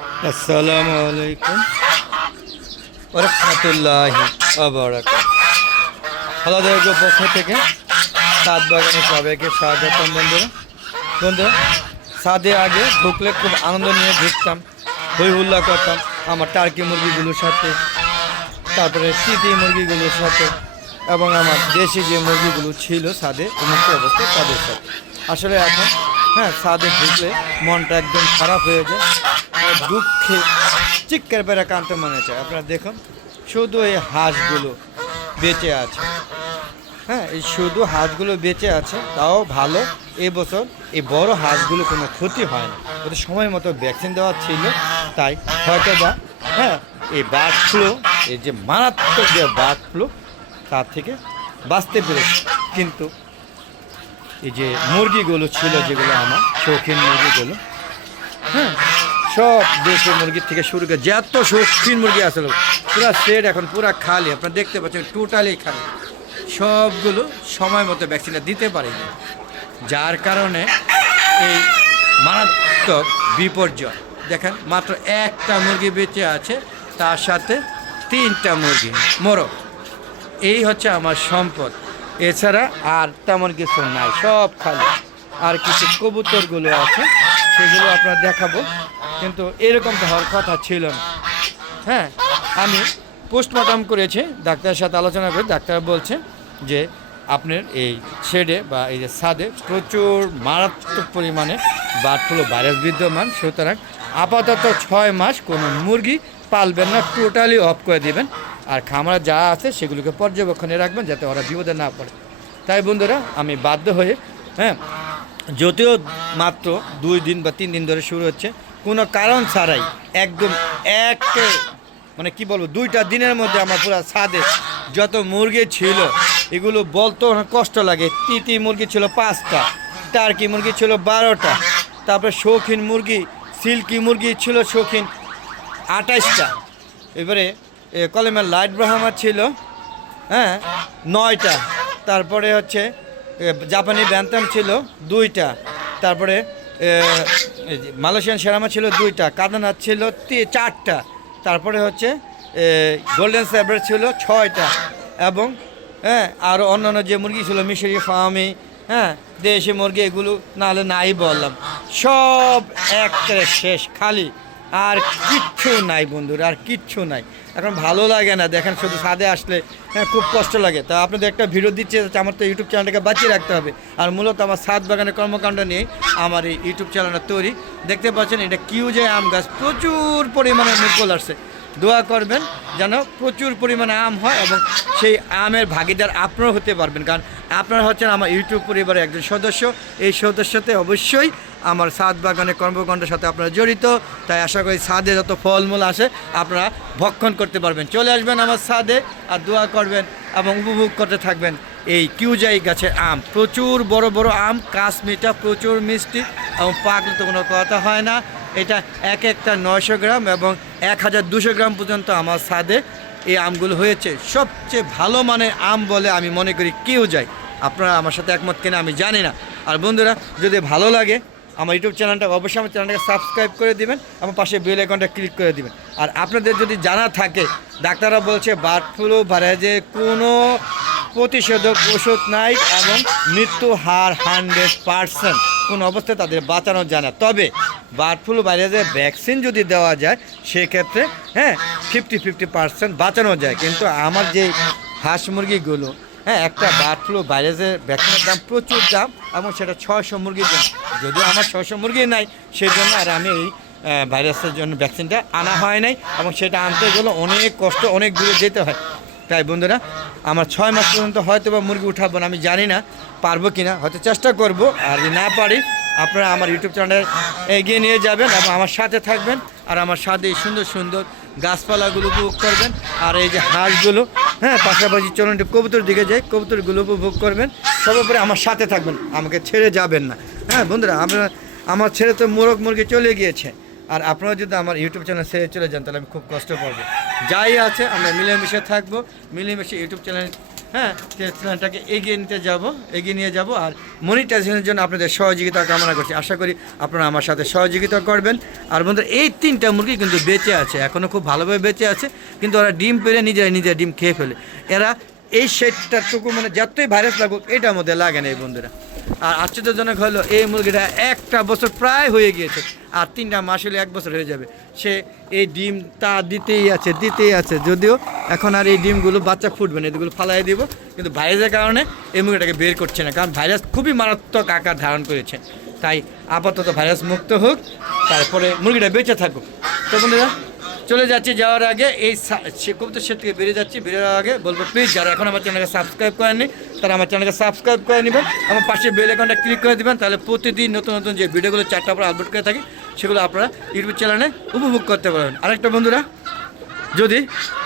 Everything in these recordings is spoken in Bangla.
আসসালামু আলাইকুম ওয়া রাহমাতুল্লাহি ওয়া বারাকাতুহু। আলাদার পক্ষ থেকে ছাদ বাগানে সবাইকে স্বাগতম। বন্ধুরা, ছাদে আগে ঢুকলে খুব আনন্দ নিয়ে ঢুকতাম, হই হুল্লা করতাম আমার টার্কি মুরগিগুলোর সাথে, তারপরে সিটি মুরগিগুলোর সাথে, এবং আমার দেশি যে মুরগিগুলো ছিল ছাদে উন্মুক্ত অবস্থায় তাদের সাথে। আসলে এখন ছাদে ঢুকলে মনটা একদম খারাপ হয়ে যায়, দুঃখে চিৎকার বেড়া কানতে মনে চায়। আপনারা দেখুন, শুধু এই হাঁসগুলো বেঁচে আছে। এই শুধু হাঁসগুলো বেঁচে আছে, তাও ভালো। এবছর এই বড় হাঁসগুলো কোনো ক্ষতি হয় না, ওদের সময় মতো ভ্যাকসিন দেওয়া ছিল, তাই হয়তো বা এই বার্ড ফ্লু, এই যে মারাত্মক যে বার্ড ফ্লু, তার থেকে বাঁচতে পেরেছে। কিন্তু এই যে মুরগিগুলো ছিল, যেগুলো আমার শৌখিন মুরগিগুলো, সব দেশি মুরগির থেকে শুরু করে যত শৌখিন মুরগি আসলো, পুরা সেট এখন পুরা খালি। আপনারা দেখতে পাচ্ছেন টোটালি খালি। সবগুলো সময় মতো ভ্যাকসিনটা দিতে পারেনি, যার কারণে এই মারাত্মক বিপর্যয়। দেখেন, মাত্র একটা মুরগি বেঁচে আছে, তার সাথে 3টা মুরগি মরো। এই হচ্ছে আমার সম্পদ, এছাড়া আর তেমন কিছু নাই, সব খালি। আর কিছু কবুতরগুলো আছে, সেগুলো আপনার দেখাবো, কিন্তু এরকম তো হওয়ার কথা ছিল না। আমি পোস্টমর্টম করেছি, ডাক্তারের সাথে আলোচনা করে ডাক্তার বলছে যে আপনার এই শেডে বা এই যে ছাদে প্রচুর মারাত্মক পরিমাণে বার্ড ফ্লু ভাইরাস বিদ্যমান, সুতরাং আপাতত 6 মাস কোনো মুরগি পালবেন না, টোটালি অফ করে দিবেন। আর খামারে যা আছে সেগুলোকে পর্যবেক্ষণে রাখবেন, যাতে ওরা বিপদে না পড়ে। তাই বন্ধুরা, আমি বাধ্য হয়ে যদিও মাত্র 2 দিন বা 3 দিন ধরে শুরু হচ্ছে, কোনো কারণ ছাড়াই একদম মানে কি বলবো, 2টা দিনের মধ্যে আমার পুরো ছাদে যত মুরগি ছিল, এগুলো বলতো কষ্ট লাগে। তিতি মুরগি ছিল 5টা, টার্কি মুরগি ছিল 12টা, তারপরে শৌখিন মুরগি, সিল্কি মুরগি ছিল শৌখিন 28টা, এবারে কলেমের লাইট ব্রাহ্মা ছিল 9টা, তারপরে হচ্ছে জাপানি ব্যান্তাম ছিল 2টা, তারপরে মালয়েশিয়ান সেরামা ছিল 2টা, কাদানাথ ছিল 4টা, তারপরে হচ্ছে গোল্ডেন স্যাব্রেট ছিল 6টা, এবং আরও অন্যান্য যে মুরগি ছিল মিশরি ফার্মি, দেশি মুরগি, এগুলো নাহলে নাই বললাম, সব একটা শেষ, খালি। আর কিচ্ছু নাই বন্ধুরা, আর কিচ্ছু নাই। এখন ভালো লাগে না, দেখেন শুধু ছাদে আসলে খুব কষ্ট লাগে। তা আপনাদের একটা ভিডিও দিচ্ছে, আমার তো ইউটিউব চ্যানেলটাকে বাঁচিয়ে রাখতে হবে। আর মূলত আমার ছাদ বাগানের কর্মকাণ্ড নিয়ে আমার এই ইউটিউব চ্যানেলটা তৈরি। দেখতে পাচ্ছেন, এটা কিউজে আম গাছ, প্রচুর পরিমাণে মুকুল আসছে। দোয়া করবেন যেন প্রচুর পরিমাণে আম হয়, এবং সেই আমের ভাগিদার আপনারাও হতে পারবেন, কারণ আপনারা হচ্ছেন আমার ইউটিউব পরিবারের একজন সদস্য। এই সদস্যতে অবশ্যই আমার ছাদ বাগানের কর্মকাণ্ডের সাথে আপনারা জড়িত। তাই আশা করি ছাদে যত ফলমূল আসে আপনারা ভক্ষণ করতে পারবেন। চলে আসবেন আমার ছাদে আর দোয়া করবেন এবং উপভোগ করতে থাকবেন এই কিউজাই গাছের আম। প্রচুর বড় বড় আম, কাশ্মীরটা প্রচুর মিষ্টি, এবং পাকলে তো কোনো কথা হয় না। এটা এক একটা 900 গ্রাম এবং 1200 গ্রাম পর্যন্ত আমার ছাদে এই আমগুলো হয়েছে। সবচেয়ে ভালো মানের আম বলে আমি মনে করি কিউজাই। আপনারা আমার সাথে একমত কিনা আমি জানি না। আর বন্ধুরা, যদি ভালো লাগে আমার ইউটিউব চ্যানেলটা অবশ্যই আমার চ্যানেলটাকে সাবস্ক্রাইব করে দিবেন, আমার পাশে বেল আইকনটা ক্লিক করে দিবেন। আর আপনাদের যদি জানা থাকে, ডাক্তাররা বলছে বার্ড ফ্লু ভাইরাসে কোনো প্রতিষেধক ওষুধ নাই, এবং মৃত্যু হার 100%, কোনো অবস্থায় তাদের বাঁচানো যায় না। তবে বার্ড ফ্লু ভাইরাসের ভ্যাকসিন যদি দেওয়া যায়, সেক্ষেত্রে 50-50% বাঁচানো যায়। কিন্তু আমার যে হাঁস মুরগিগুলো, একটা বার্ড ফ্লু ভাইরাসের ভ্যাকসিনের দাম প্রচুর দাম, এবং সেটা 600 মুরগির জন্য। যদিও আমার 600 মুরগি নাই, সেই জন্য আর আমি এই ভাইরাসের জন্য ভ্যাকসিনটা আনা হয় নাই, এবং সেটা আনতে গেলে অনেক কষ্ট, অনেক দূরে যেতে হয়। তাই বন্ধুরা, আমার 6 মাস পর্যন্ত হয়তো বা মুরগি উঠাবো না, আমি জানি না পারবো কিনা, হয়তো চেষ্টা করব। আর যদি না পারি, আপনারা আমার ইউটিউব চ্যানেলে এগিয়ে নিয়ে যাবেন এবং আমার সাথে থাকবেন, আর আমার সাথে এই সুন্দর সুন্দর গাছপালাগুলো উপভোগ করবেন। আর এই যে হাঁসগুলো, পাশাপাশি চলুন একটু কবুতর দিকে যাই, কবুতরগুলো উপভোগ করবেন। সর্বোপরি আমার সাথে থাকবেন, আমাকে ছেড়ে যাবেন না। বন্ধুরা, আপনারা আমার ছেড়ে তো মোরগ মুরগি চলে গিয়েছে, আর আপনারা যদি আমার ইউটিউব চ্যানেল ছেড়ে চলে যান, তাহলে আমি খুব কষ্ট পাবো। যাই আছে আমরা মিলেমিশে থাকবো, মিলেমিশে ইউটিউব চ্যানেল হ্যাঁ চ্যানেলটাকে এগিয়ে নিয়ে যাব। আর মনিটাইজেশনের জন্য আপনাদের সহযোগিতা কামনা করছি। আশা করি আপনারা আমার সাথে সহযোগিতা করবেন। আর বন্ধুরা এই 3টা মুরগি কিন্তু বেঁচে আছে, এখনও খুব ভালোভাবে বেঁচে আছে, কিন্তু ওরা ডিম পেড়ে নিজেরা ডিম খেয়ে ফেলে। এরা এই শেডটাটুকু মানে যতই ভাইরাস লাগুক এটার মধ্যে লাগে না এই বন্ধুরা। আর আশ্চর্যজনক হলো এই মুরগিটা 1টা বছর প্রায় হয়ে গিয়েছে, আর 3টা মাস হলে 1 বছর হয়ে যাবে। সে এই ডিম তা দিতেই আছে, যদিও এখন আর এই ডিমগুলো বাচ্চা ফুটবে না, এগুলো ফালাই দিব, কিন্তু ভাইরাসের কারণে এই মুরগিটাকে বের করছে না, কারণ ভাইরাস খুবই মারাত্মক আকার ধারণ করেছে। তাই আপাতত ভাইরাস মুক্ত হোক, তারপরে মুরগিটা বেঁচে থাকুক। তো বন্ধুরা চলে যাচ্ছি, যাওয়ার আগে এই কবুতর শেড থেকে বেরোর আগে বলবো প্লিজ যারা এখন আমার চ্যানেলকে সাবস্ক্রাইব করেননি তারা আমার চ্যানেলকে সাবস্ক্রাইব করে নেবেন, আমার পাশে বেল আইকনটা ক্লিক করে দেবেন, তাহলে প্রতিদিন নতুন নতুন যে ভিডিওগুলো 4টা পর আপলোড করে থাকি সেগুলো আপনারা ইউটিউব চ্যানেলে উপভোগ করতে পারবেন। আরেকটা বন্ধুরা, যদি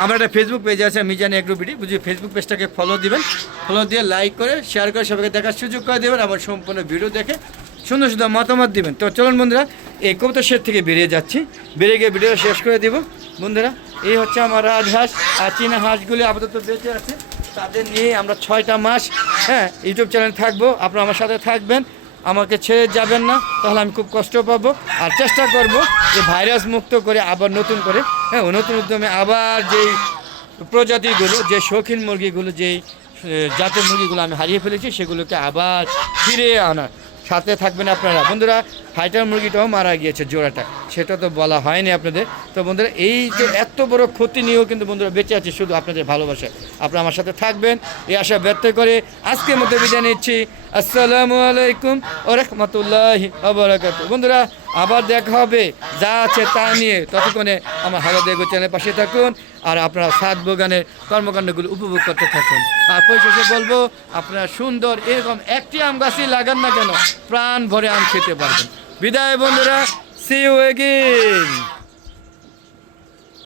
আমার একটা ফেসবুক পেজ আছে মিজানি এগ্রো বিডি, বুঝি ফেসবুক পেজটাকে ফলো দিবেন, ফলো দিয়ে লাইক করে শেয়ার করে সবাইকে দেখার সুযোগ করে দেবেন, আমার সম্পূর্ণ ভিডিও দেখে সুন্দর সুন্দর মতামত দিবেন। তো চলুন বন্ধুরা এই কবুতর শেড থেকে বেরিয়ে গিয়ে ভিডিও শেষ করে দিব। বন্ধুরা এই হচ্ছে আমার রাজহাঁস, আর চীনা হাঁসগুলি আপাতত বেঁচে আছে, তাদের নিয়ে আমরা 6টা মাস ইউটিউব চ্যানেলে থাকবো। আপনারা আমার সাথে থাকবেন, আমাকে ছেড়ে যাবেন না, তাহলে আমি খুব কষ্ট পাবো। আর চেষ্টা করব যে ভাইরাস মুক্ত করে আবার নতুন করে নতুন উদ্যমে আবার যেই প্রজাতিগুলো, যে শৌখিন মুরগিগুলো, যেই জাতের মুরগিগুলো আমি হারিয়ে ফেলেছি সেগুলোকে আবার ফিরে আনার সাথে থাকবেন আপনারা। বন্ধুরা ফাইটার মুরগিটাও মারা গিয়েছে জোড়াটা, সেটা তো বলা হয়নি আপনাদের। তো বন্ধুরা এই যে এত বড় ক্ষতি নিয়েও কিন্তু বন্ধুরা বেঁচে আছে শুধু আপনাদের ভালোবাসা। আপনারা আমার সাথে থাকবেন এই আশা ব্যক্ত করে আজকের মধ্যে বিদায় নিচ্ছি। আসসালামু আলাইকুম ওয়া রাহমাতুল্লাহি ওয়া বারাকাতুহু। বন্ধুরা আবার দেখা হবে যা আছে তা নিয়ে, ততক্ষণে আমার হালাদা এগ্রো চ্যানেলের পাশে থাকুন, আর আপনারা সাত বাগানের কর্মকাণ্ডগুলো উপভোগ করতে থাকুন। আর পরিশেষে বলবো আপনারা সুন্দর এরকম একটি আম গাছই লাগান না কেন, প্রাণ ভরে আম খেতে পারবেন। বিদায় বন্ধুরা, সি ইউ এগেইন।